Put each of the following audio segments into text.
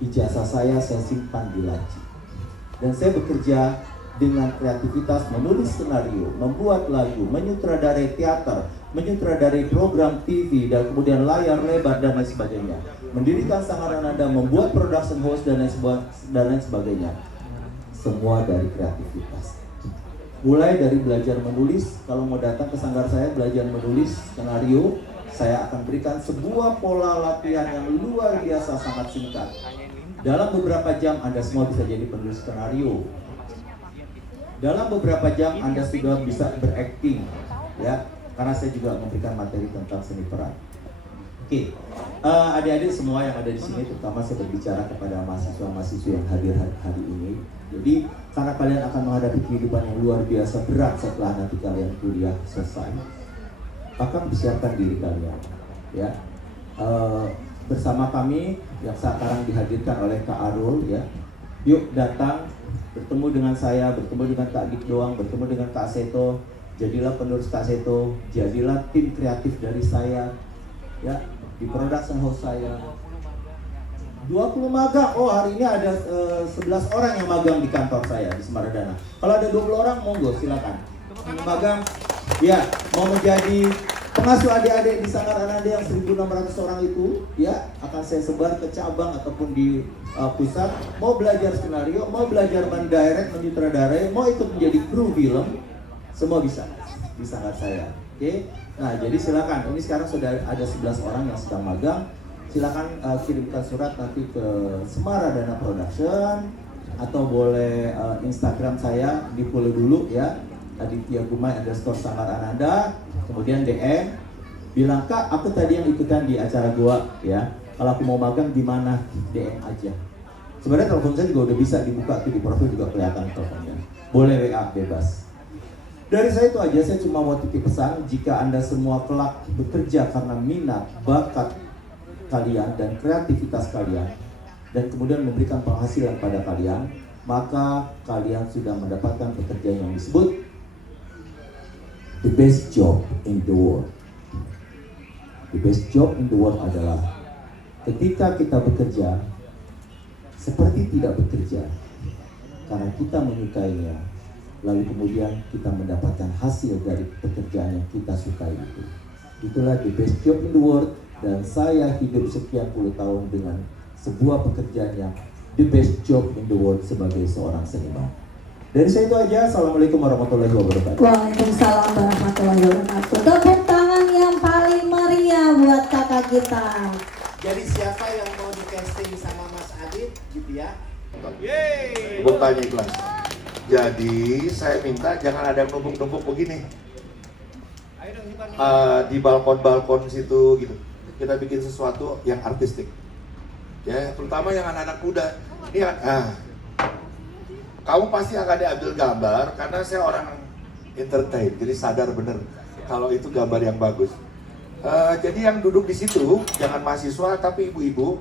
Ijazah saya simpan di laci. Dan saya bekerja dengan kreativitas menulis skenario, membuat lagu, menyutradarai teater, menyutradarai program TV, dan kemudian layar lebar dan lain sebagainya. Mendirikan Sanggar Ananda, membuat production house dan lain sebagainya. Semua dari kreativitas. Mulai dari belajar menulis, kalau mau datang ke sanggar saya belajar menulis skenario, saya akan berikan sebuah pola latihan yang luar biasa sangat singkat. Dalam beberapa jam Anda semua bisa jadi penulis skenario. Dalam beberapa jam Anda sudah bisa berakting, ya, karena saya juga memberikan materi tentang seni peran. Oke, adik-adik semua yang ada di sini, terutama saya berbicara kepada mahasiswa-mahasiswa yang hadir hari ini. Jadi, karena kalian akan menghadapi kehidupan yang luar biasa berat setelah nanti kalian kuliah selesai, maka persiapkan diri kalian, ya. Bersama kami yang sekarang dihadirkan oleh Kak Arul, ya. Yuk datang, bertemu dengan saya, bertemu dengan Kak Dik Doang, bertemu dengan Kak Seto. Jadilah penerus Kak Seto, jadilah tim kreatif dari saya, ya, di production house saya. 20 magang, oh hari ini ada 11 orang yang magang di kantor saya di Semaradana. Kalau ada 20 orang, monggo silakan. Magang, ya, mau menjadi pengasuh adik-adik di Sanggar Ananda yang 1.600 orang itu, ya, akan saya sebar ke cabang ataupun di pusat. Mau belajar skenario, mau belajar mendirect, menyutradarai, mau ikut menjadi kru film, semua bisa di Sanggar saya. Oke? Nah, jadi silakan. Ini sekarang sudah ada 11 orang yang sedang magang. Silakan kirimkan surat nanti ke Semaradana Production atau boleh Instagram saya di follow dulu, ya, @aditya_gumai_sanggar ananda. Kemudian DM bilang, Kak, aku tadi yang ikutan di acara gua, ya, kalau aku mau magang di mana, DM aja. Sebenarnya telepon saya juga udah bisa dibuka tuh, di profil juga kelihatan teleponnya. Boleh WA bebas. Dari saya itu aja. Saya cuma mau titip pesan, jika Anda semua kelak bekerja karena minat, bakat kalian dan kreativitas kalian, dan kemudian memberikan penghasilan pada kalian, maka kalian sudah mendapatkan pekerjaan yang disebut the best job in the world. The best job in the world adalah ketika kita bekerja seperti tidak bekerja, karena kita menyukainya, lalu kemudian kita mendapatkan hasil dari pekerjaan yang kita sukai itu. Itulah the best job in the world. Dan saya hidup sekian puluh tahun dengan sebuah pekerjaan yang the best job in the world sebagai seorang seniman. Dari saya itu aja. Assalamualaikum warahmatullahi wabarakatuh. Waalaikumsalam warahmatullahi wabarakatuh. Tepuk tangan yang paling meriah buat kakak kita. Jadi siapa yang mau di casting sama Mas Adit gitu ya? Yeay. Tanya ikhlas. Jadi saya minta jangan ada numpuk-numpuk begini. Di balkon-balkon situ gitu. Kita bikin sesuatu yang artistik, ya, terutama yang anak-anak muda. Ini kamu pasti akan diambil gambar karena saya orang entertain, jadi sadar bener kalau itu gambar yang bagus. Jadi yang duduk di situ jangan mahasiswa tapi ibu-ibu,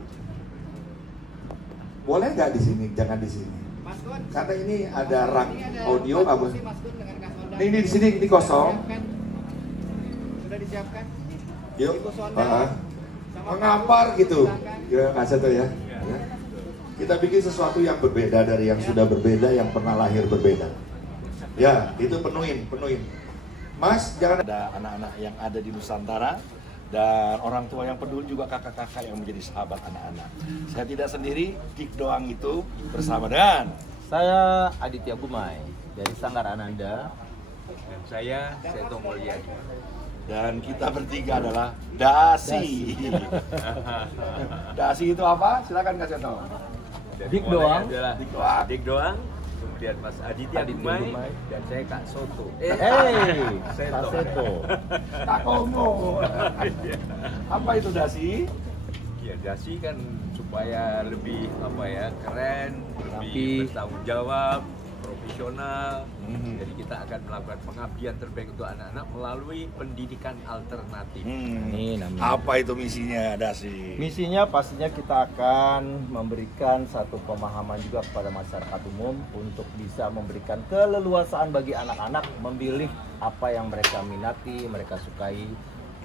boleh nggak di sini? Jangan di sini, karena ini ada rak audio, kamu. Ini di sini ini kosong. Sudah disiapkan? Yuk, mengampar gitu, ya nggak satu ya. Kita bikin sesuatu yang berbeda dari yang sudah berbeda, yang pernah lahir berbeda. Ya, itu penuhin. Mas, jangan ada anak-anak yang ada di Nusantara dan orang tua yang peduli, juga kakak-kakak yang menjadi sahabat anak-anak. Saya tidak sendiri, Dik Doang itu bersama dengan saya Aditya Gumai dari Sanggar Ananda, dan saya Seto Mulyadi. Dan kita bertiga adalah Dasi. Dasi itu apa? Silakan Kak Seto. Dik Doang. Dik Doang. Kemudian Mas Aditya Gumai dan saya Kak Soto. Kak Seto. Kak Komo. Apa itu Dasi? Ya, Dasi kan supaya lebih keren, lebih bertanggung jawab, profesional. Jadi kita akan melakukan pengabdian terbaik untuk anak-anak melalui pendidikan alternatif. Ini namanya. Apa itu misinya Dasi? Misinya pastinya kita akan memberikan satu pemahaman juga kepada masyarakat umum untuk bisa memberikan keleluasaan bagi anak-anak memilih apa yang mereka minati, mereka sukai.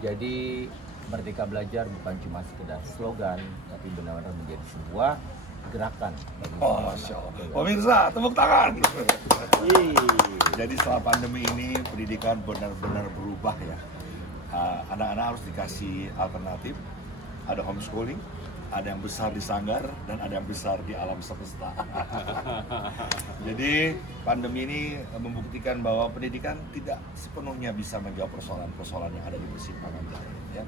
Jadi Merdeka Belajar bukan cuma sekedar slogan, tapi benar-benar menjadi sebuah gerakan. Masya Allah. Pemirsa, tepuk tangan. Jadi setelah pandemi ini pendidikan benar-benar berubah ya. Anak-anak harus dikasih alternatif. Ada homeschooling, ada yang besar di sanggar, dan ada yang besar di alam semesta. Jadi pandemi ini membuktikan bahwa pendidikan tidak sepenuhnya bisa menjawab persoalan-persoalan yang ada di persimpangan jalan. Ya.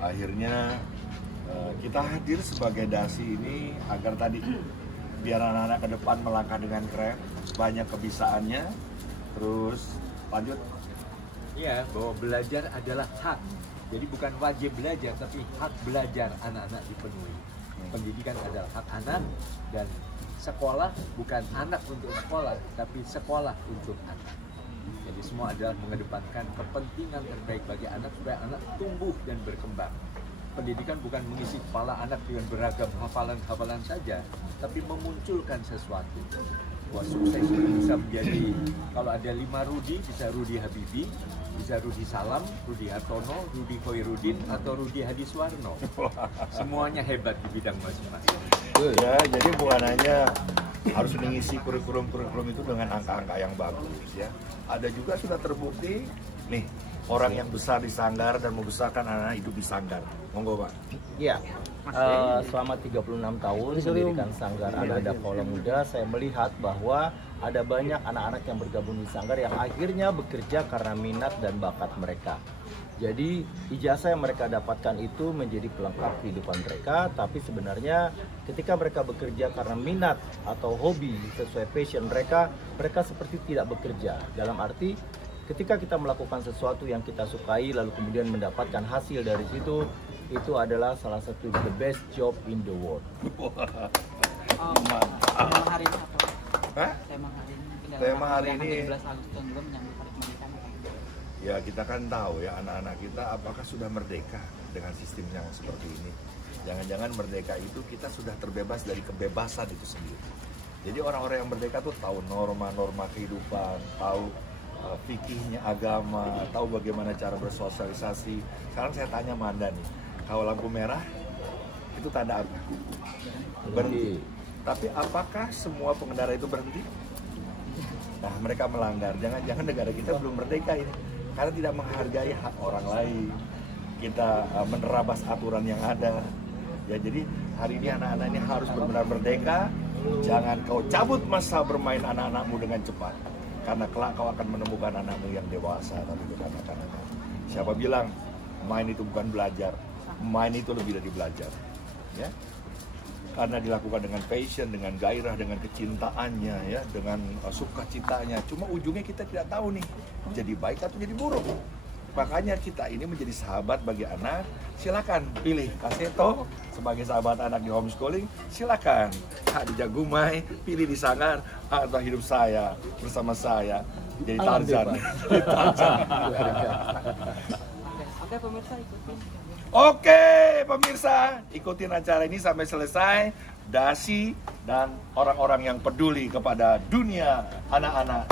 Akhirnya kita hadir sebagai dasi ini agar tadi biar anak-anak ke depan melangkah dengan keren, banyak kebisaannya. Terus lanjut. Iya, bahwa belajar adalah hak. Jadi bukan wajib belajar, tapi hak belajar anak-anak dipenuhi. Pendidikan adalah hak anak, dan sekolah bukan anak untuk sekolah, tapi sekolah untuk anak. Jadi semua adalah mengedepankan kepentingan terbaik bagi anak supaya anak tumbuh dan berkembang. Pendidikan bukan mengisi kepala anak dengan beragam hafalan-hafalan saja, tapi memunculkan sesuatu. Wah, sukses itu bisa menjadi, kalau ada 5 Rudi, bisa Rudi Habibie, bisa Rudi Salam, Rudi Hartono, Rudi Khoirudin, atau Rudi Hadiswarno. Semuanya hebat di bidang masing-masing. Ya, jadi bukan hanya harus mengisi kurikulum-kurikulum itu dengan angka-angka yang bagus ya. Ada juga sudah terbukti nih, orang yang besar di sanggar dan membesarkan anak-anak hidup di sanggar. Monggo, Pak. Iya. Selama 36 tahun mendirikan Sanggar Ananda Kaulah Muda, saya melihat bahwa ada banyak anak-anak yang bergabung di Sanggar yang akhirnya bekerja karena minat dan bakat mereka. Jadi ijazah yang mereka dapatkan itu menjadi pelengkap kehidupan mereka, tapi sebenarnya ketika mereka bekerja karena minat atau hobi sesuai passion mereka, mereka seperti tidak bekerja. Dalam arti ketika kita melakukan sesuatu yang kita sukai lalu kemudian mendapatkan hasil dari situ, itu adalah salah satu the best job in the world. Tema hari ini apa? Hah? Tema hari ini 17 Agustus juga menyambut Hari Kemerdekaan. Ya, kita kan tahu ya, anak-anak kita apakah sudah merdeka dengan sistem yang seperti ini. Jangan-jangan merdeka itu kita sudah terbebas dari kebebasan itu sendiri. Jadi orang-orang yang merdeka tuh tahu norma-norma kehidupan, tahu fikihnya agama, tahu bagaimana cara bersosialisasi. Sekarang saya tanya sama Anda nih, kalau lampu merah itu tanda apa? Berhenti. Tapi apakah semua pengendara itu berhenti? Nah, mereka melanggar. Jangan-jangan negara kita belum merdeka ini, karena tidak menghargai hak orang lain. Kita menerabas aturan yang ada. Ya, jadi hari ini anak-anak ini harus benar-benar merdeka. Jangan kau cabut masa bermain anak-anakmu dengan cepat, karena kelak kau akan menemukan anakmu yang dewasa tapi bukan anak-anak. Siapa bilang main itu bukan belajar? Main itu lebih dari belajar, ya. Karena dilakukan dengan passion, dengan gairah, dengan kecintaannya, ya, dengan sukacitanya. Cuma ujungnya kita tidak tahu nih, jadi baik atau jadi buruk. Makanya kita ini menjadi sahabat bagi anak. Silakan pilih Kaseto sebagai sahabat anak di homeschooling. Silakan Kak di Jagumai, pilih di Sanggar, atau hidup saya bersama saya jadi Tarzan. Oke, pemirsa ikutin. Oke, pemirsa, ikutin acara ini sampai selesai. Dasi dan orang-orang yang peduli kepada dunia anak-anak.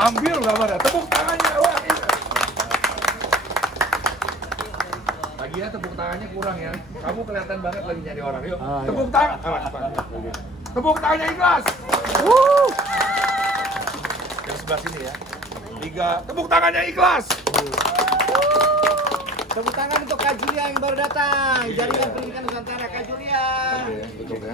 Ambil gambarnya, tepuk tangannya. Wah, ini. Lagi ya, tepuk tangannya kurang ya. Kamu kelihatan banget lagi nyari orang. Yuk, tepuk tangan. Tepuk tangannya ikhlas. Dari sebelah sini ya. 3, tepuk tangannya ikhlas. Tepuk tangan untuk Kak Julia yang baru datang. Jaringan Pendidikan Nusantara, Kak Julia. Tutup ya.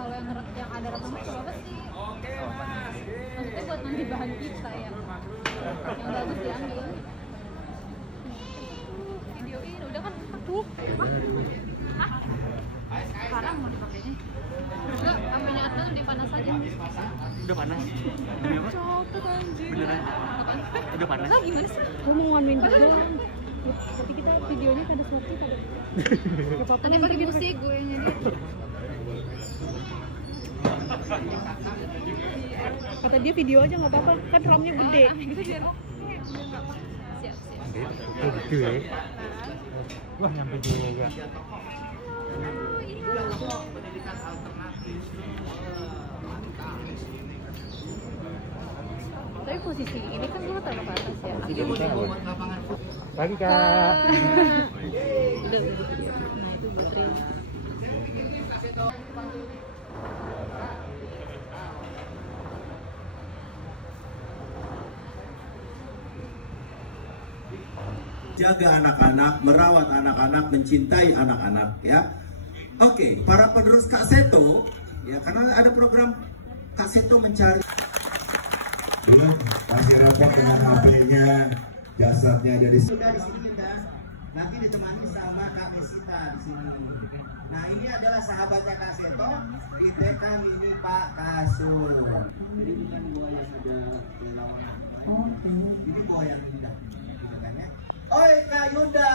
Kalau yang ada rekaman berapa sih? Maksudnya buat nanti bahan kita ya. Yang bagus diambil. Videoin udah kan, aduh. Hah? Sekarang mau dipakainya? Enggak, ambilnya atas mandi panas aja. Udah panas? Demi apa? Copot anjir. Beneran? Udah panas? Lah gimana sih? Gue mau one minute doang. Tapi kita videonya kada suatu kada. Tadi pakai musik gue nya. Kata dia video aja nggak apa-apa, kan RAM-nya gede. Siap. Oh gitu ya? Wah nyampe juga. Tapi posisi ini kan gue taruh ke atas ya. Pagi Kak. Udah. Nah itu baterai. Jaga anak-anak, merawat anak-anak, mencintai anak-anak ya. Oke, para penerus Kak Seto ya, karena ada program Kak Seto mencari. Belum, masih repot dengan HP-nya, jasadnya ada di sini. Sudah di sini kita. Nanti ditemani sama Kak Mesita di sini. Nah, ini adalah sahabatnya Kak Seto di TK Mini Pak Kasur. Jadi bukan gua yang ada relawan. Ini gua yang indah. Oi Kak Yuda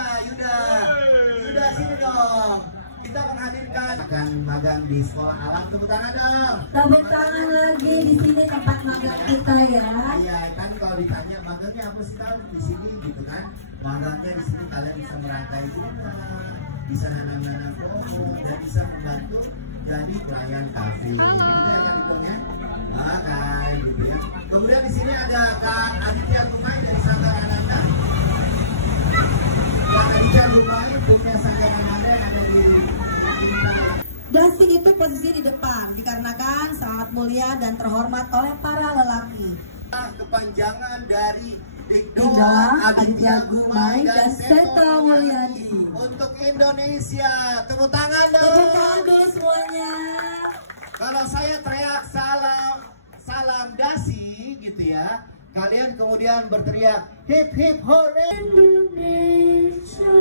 sini dong. Kita menghadirkan akan magang di sekolah alam, tepuk tangan dong. Tepuk tangan lagi di sini tempat magang kita ya. Iya, kan kalau ditanya magangnya apa sih kan di sini gitu kan? Magangnya di sini kalian bisa merangkai bunga, bisa nanam-nanam pohon, dan bisa membantu jadi pelayan kafe. Gitu ya Kak Dikongnya. Oke, gitu ya. Kemudian di sini ada Kak Aditya Rumai dari Sanggar Ananda. Dasi itu posisi di depan dikarenakan sangat mulia dan terhormat oleh para lelaki. Kepanjangan dari Dikdoa Aditya Gumai dan Seto Mulyadi untuk Indonesia. Tepuk tangan dong. Tepuk tangan dulu semuanya. Kalau saya teriak salam dasi gitu ya, kalian kemudian berteriak hip hip hooray Indonesia.